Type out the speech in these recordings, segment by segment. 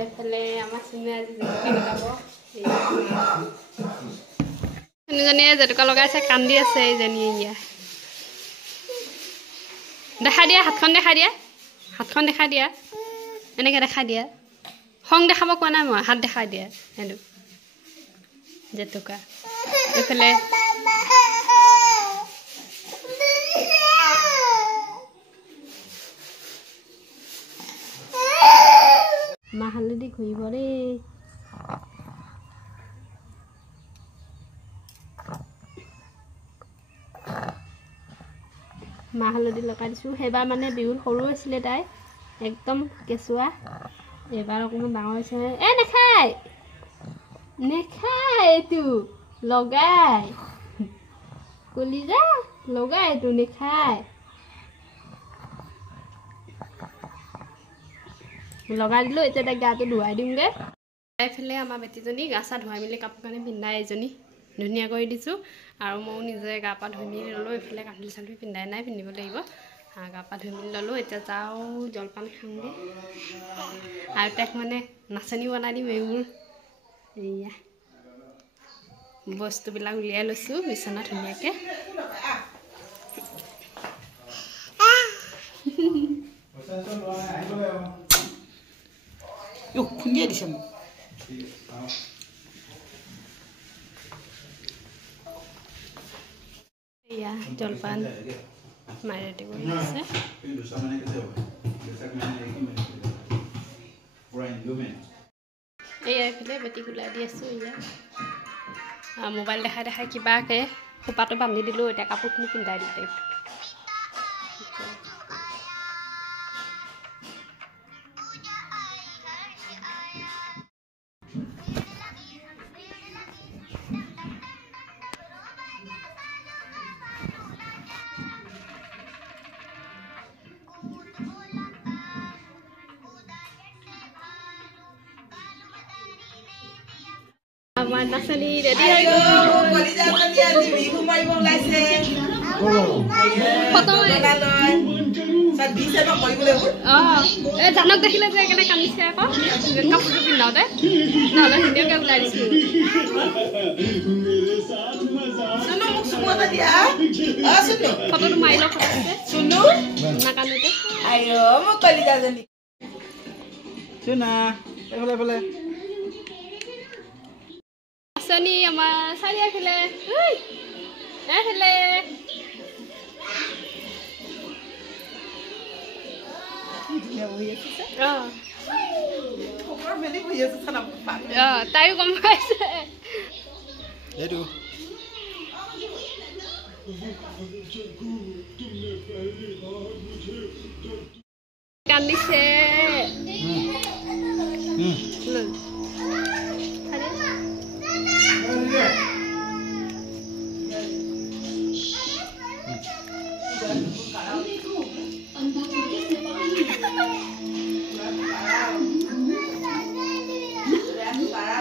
এফালে আমাৰ চিনে আজি জেতুকা লগাব এইজনীয়ে জেতুকা লগাইছে কান্দি আছে এইজনী ইয়া দেখা দিয়া হাতখন দেখা দিয়া এনেকে দেখা দিয়া খং দেখাব কোৱা নাই মই হাত দেখা দিয়া হেলু জেতুকা এফালে মা হালধি ঘুৰিব দেই মা হালধি লগাই দিছোঁ সেইবাৰ মানে বিহুত সৰু আছিলে তাই একদম কেঁচুৱা এইবাৰ অকণমান ডাঙৰ হৈছে নেখায় এইটো লগাই কলিজা লগাই এইটো নেখায় লগাই দিলোঁ এতিয়া তাইক গাটো ধুৱাই দিমগৈ এইফালে আমাৰ বেটীজনী গা চা ধুৱাই মেলি কাপোৰ কানি পিন্ধাই এজনী ধুনীয়া কৰি দিছোঁ আৰু ময়ো নিজে গা পা ধুই মেলি ল'লোঁ এইফালে কান্দুলি চান্দুলি পিন্ধাই নাই পিন্ধিব লাগিব গা পা ধুই মেলি ল'লোঁ এতিয়া যাওঁ জলপান খাওঁগৈ আৰু তাইক মানে নাচনী বনাই দিম এইবোৰ এয়া বস্তুবিলাক উলিয়াই লৈছোঁ বিচনাত ধুনীয়াকৈ খুন্দিয়ে দিছে মোক এয়া জলপান মায়ে ৰেডি কৰি আছে এয়া এইফালে বেটীক ওলাই দি আছোঁ এয়া মোবাইল দেখাই কিবাকৈ খোপাটো বান্ধি দিলোঁ এতিয়া কাপোৰখিনি পিন্ধাই দিওঁ তাইক আমাৰ নাচনী ৰেডি হৈ গ'ল কলিজা কলিজা বিহু মাৰিব ওলাইছে ফটো বনালৈ সাত দিছে ন কৰিবলৈ হ'ল এই জানক দেখিলে যে কেনে কান্দিছে আকৌ কাপোৰটো পিন্ধাওতে নহ'লে হিন্দীকে ওলাই দিছোঁ শুনো মোক চুমা দিয়া শুনো ফটোটো মাৰি লওঁ ফটোতে শুনো নাকান্দোতে আইও মোক কলিজাজনী শুনা এইফালে নাচনী আমাৰ চাৰিওফালে এইফালে তাইও গম পাইছে কান্দিছে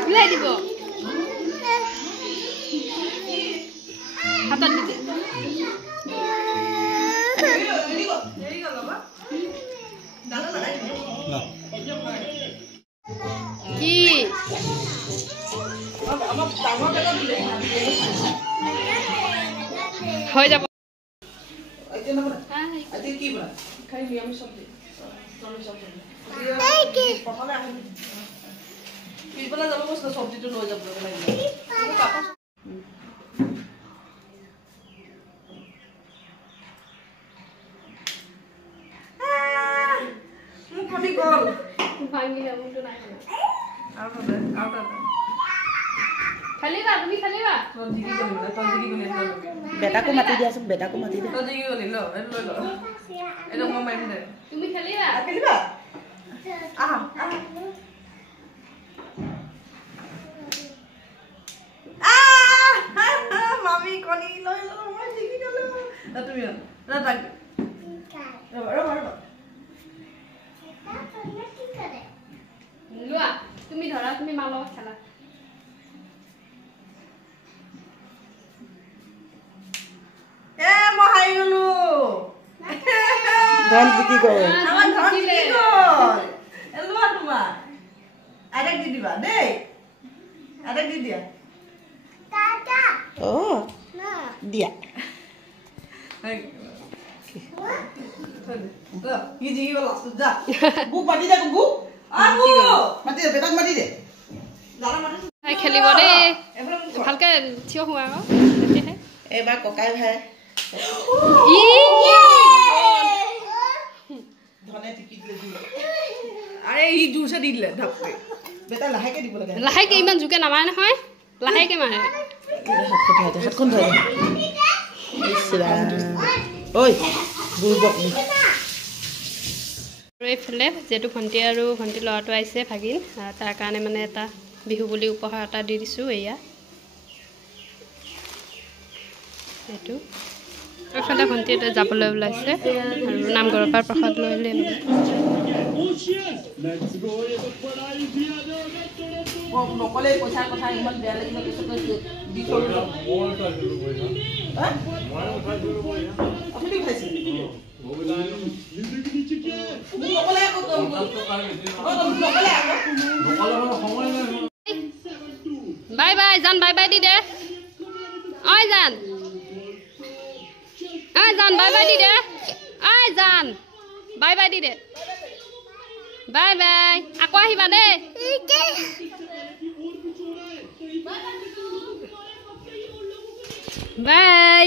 ওলাই দিব হাতত দিতে কি হৈ যাব পিছবেলা যাব কৈছে চব্জিটো লৈ যাব মোক কমি গ'ল খেলিবা তুমি খেলিবা বেটাকো মাতি দিয়াচোন বেটাকো মাতি দিয়া তুমি খেলিবা খেলিবা মামি কণী লৈ লওঁ মই জিকি গ'লো তুমি লোৱা তুমি ধৰা তুমি মাৰ লগত খেলা মই হাৰি গ'লো ধন জিকি গ'ল আমাৰ ধন জিকি গ'ল লোৱা তোমাৰ দিবা দেই আটাক দি দিয়া অ দিয়া কি জি লাষ্ট যা বুক মাতি দে বুক আবু মাতি দে বেটাক মাতি দে দাদা মাতি খেলিব দেই ভালকে থিয় হোৱা আকৌ তেতিয়াহে এবাৰ ককাই ভাই ধনে টিকি দিলে আৰে ই জোৰছে দি দিলে ধাপকে বেটা লাহেকে দিব লাগে লাহেকে ইমান জোকে নামাৰে নহয় লাহেকে মাৰে হাতখন ধৰে ইছৰা ঐ দুৰ্বক আৰু এইফালে যিহেতু ভণ্টি আৰু ভণ্টি ল'ৰাটো আহিছে ভাগিন তাৰ কাৰণে মানে এটা বিহু বুলি উপহাৰ এটা দি দিছোঁ এয়া এইটো এইফালে ভণ্টি এটা যাবলৈ ওলাইছে আৰু নামঘৰৰ পৰা প্ৰসাদ লৈ নকলে পইচাৰ কথা ইমান বেয়া লাগিলে পিছত দি থৈ আপুনি খাইছে বাই বাই জান বাই বাই দি দে ঐ জান বাই বাই দি দে ঐ জান bye by the De bye bye আকৌ আহিবা দেই বাই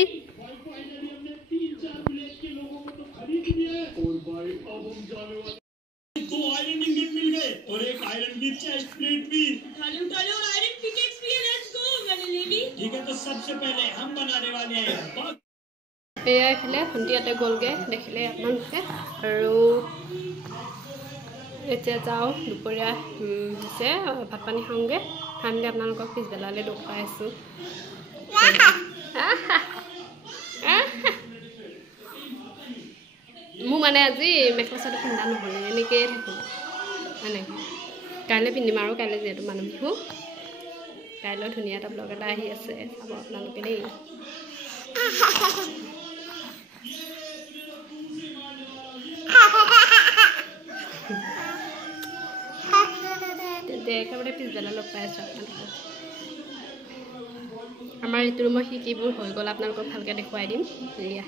दो आयरन इंगट मिल गए और एक आयरन की चेस्ट प्लेट भी उठा लो और आयरन पिकेक्स भी है लेट्स गो मैंने ले ली ठीक है तो सबसे पहले हम बनाने वाले हैं এয়াই ফেলে ভণ্টি ইয়াতে গ'লগে দেখিলে আপোনালোকে আৰু এতিয়া যাওঁ দুপৰীয়া হৈছে ভাত পানী খাওঁগে খাই মেলি আপোনালোকক পিছবেলালৈ দেখুৱাই আছোঁ মোৰ মানে আজি মেখেলা চাদৰ পিন্ধা নহ'লে এনেকৈয়ে থাকোঁ এনেকৈ কাইলৈ পিন্ধিম আৰু কাইলৈ যিহেতু মানুহ বিহু কাইলৈ ধুনীয়া এটা ব্লগ এটা আহি আছে চাব আপোনালোকে দেই একেবাৰে পিছবেলা লগ পাই আছোঁ আপোনালোকক আমাৰ এইটো ৰুমৰ শিকিবোৰ হৈ গ'ল আপোনালোকক ভালকৈ দেখুৱাই দিম এয়া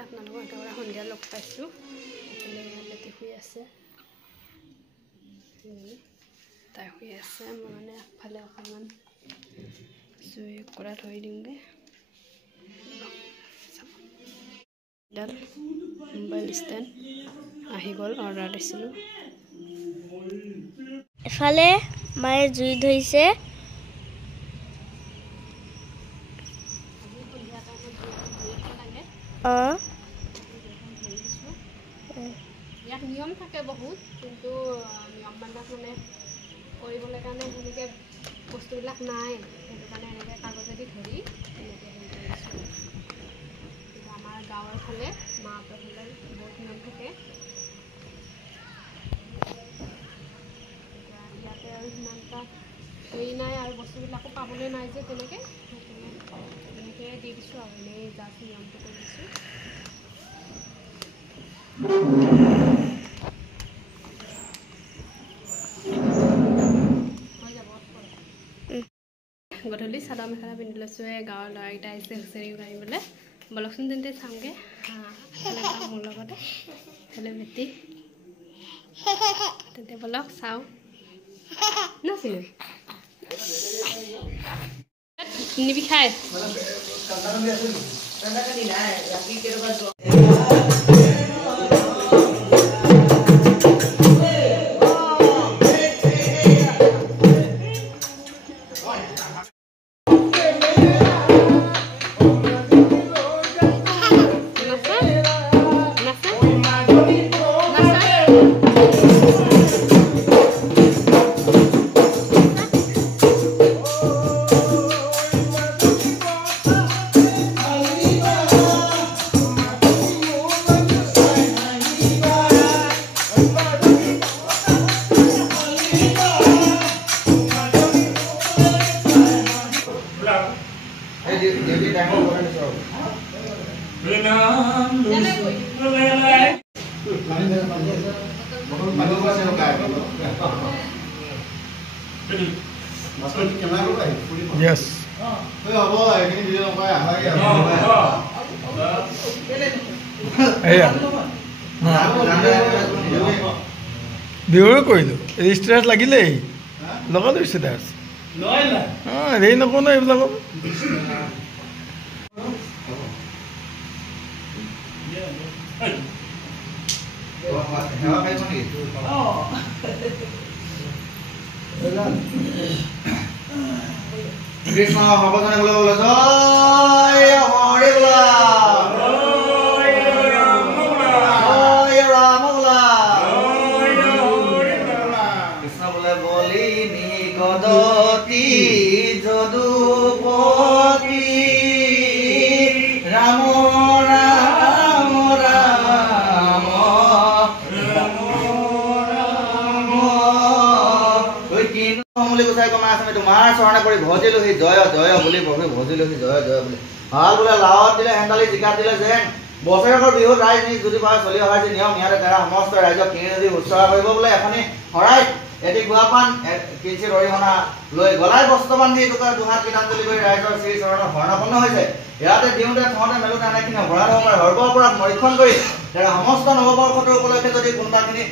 আপোনালোকক একেবাৰে সন্ধিয়া লগ পাইছোঁ বেটি শুই আছে তাই শুই আছে মই মানে আগফালে অকণমান জুই কৰা থৈ দিওঁগৈ মোবাইল ষ্টেণ্ড আহি গ'ল অৰ্ডাৰ দিছিলোঁ এফালে মায়ে জুই ধৰিছে ইয়াত নিয়ম থাকে বহুত কিন্তু নিয়ম বান্ধা মানে কৰিবলৈ কাৰণে সেনেকৈ বস্তুবিলাক নাই সেইটো কাৰণে এনেকৈ কাগজেদি ধৰি এনেকৈ হেৰি কৰিছোঁ কিন্তু আমাৰ গাঁৱৰ ফালে মাহঁতৰ ফালে বহুত নিয়ম থাকে এতিয়া ইয়াতে আৰু সিমান এটা হেৰি নাই আৰু বস্তুবিলাকো পাবলৈ নাই যে তেনেকৈ তেনেকৈ দি দিছোঁ আৰু এনেই জাষ্ট নিয়মটো কৰি দিছোঁ গধূলি চাদৰ মেখেলা পিন্ধি লৈছোঁ গাঁৱৰ ল'ৰাকেইটা আহিছে হুঁচৰি মাৰিবলৈ বলকচোন তেন্তে চাওঁগৈ মোৰ লগতে হেল্ল' বেটি তেন্তে বলক চাওঁ নাচিলোঁ নিবিষাই Yes. বিহুৰে কৰিলোঁ ষ্টেটাছ লাগিলেই লগালোঁ ষ্টেটাছ হেৰি নকওঁ ন এইবিলাকক কৃষ্ণ সকলজনে বোলে বোলে জয় হৰি বোলা জয় ৰাম বোলা কৃষ্ণ বোলে বলি নিগদতি যদুপতি ৰাম ৰাম ৰাম বুলি কৈছে কমাই আছে তোমাৰ চৰণে পৰি ভজিলোহি জয় জয় বুলি প্ৰভু ভজিলোহি জয় জয় বুলি ভাল বোলে লাৱত দিলে হেন্দালি জিকাত দিলে যেন বছৰেকৰ বিহুত ৰাইজ নিজ যদি পাৰ চলি অহাৰ যি নিয়ম ইয়াতে তাৰা সমস্ত ৰাইজক কিনি নদী উৎসৰ্গা কৰিব বোলে এখনি শৰাই এটি গুৱাপান কিঞ্চিত অৰিহণা লৈ গলাই বস্ত্ৰ বান্ধি দুহাত গীতাঞ্জলি কৰি ৰাইজৰ শ্ৰী চৰণৰ শৰণাপন্ন হৈছে ইয়াতে দিওঁতে থওঁতে মেলোতে এনেখিনি অপৰাধ হ'ব পাৰে সৰ্বঅপৰাধ মৰীক্ষণ কৰি তাৰা সমস্ত নৱবৰ্ষটোৰ উপলক্ষে যদি কোনোবাখিনি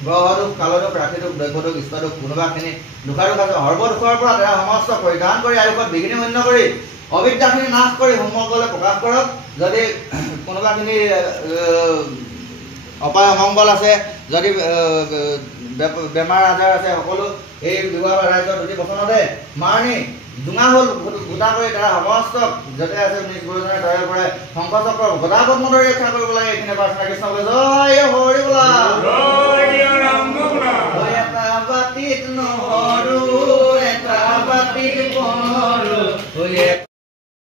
গ্ৰহদোষ কালদোষ ৰাশিদোষ দৈৱদোষ ইষ্টদোষ কোনোবাখিনি দুখাদোষ আছে সৰ্বদোষৰ পৰা তাৰা সমস্ত পৰিধান কৰি আয়ুষত বিঘিনি শূন্য কৰি অবিদ্যাখিনি নাশ কৰি হোমকলে প্ৰকাশ কৰক যদি কোনোবাখিনি অপায় অমংগল আছে যদি বেমাৰ আজাৰ আছে সকলো এই বিবাহ ৰাইজৰ দুটি বচনতে মাৰণি জোঙা হ'ল গোটা কৰি তাৰা সমস্ত য'তে আছে নিজ গুৰুজনে তৰে পৰে শংকৰচক্ৰ গদা পদ্ম ধৰি ৰক্ষা কৰিব লাগে এইখিনি প্ৰাৰ্থনা কৃষ্ণ বোলে জয় হৰি বোলা এটা বাতিত নহৰু এটা বাতিত পনৰু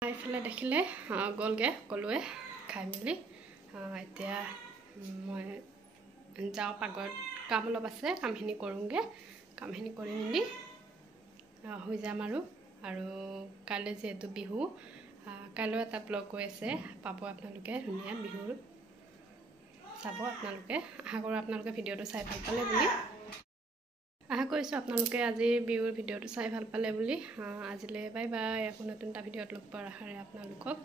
এইফালে দেখিলে গ'লগৈ সকলোৱে খাই মেলি এতিয়া মই যাওঁ পাকঘৰত কাম অলপ আছে কামখিনি কৰোঁগৈ কামখিনি কৰি মেলি হৈ যাম আৰু কাইলৈ যিহেতু বিহু কাইলৈ এটা ব্লগ গৈ আছে পাব আপোনালোকে ধুনীয়া বিহুৰ চাব আপোনালোকে আশা কৰোঁ আপোনালোকে ভিডিঅ'টো চাই ভাল পালে বুলি আশা কৰিছোঁ আপোনালোকে আজিৰ বিহুৰ ভিডিঅ'টো চাই ভাল পালে বুলি আজিলৈ বাই বাই আকৌ নতুন এটা ভিডিঅ'ত লগ পোৱাৰ আশাৰে আপোনালোকক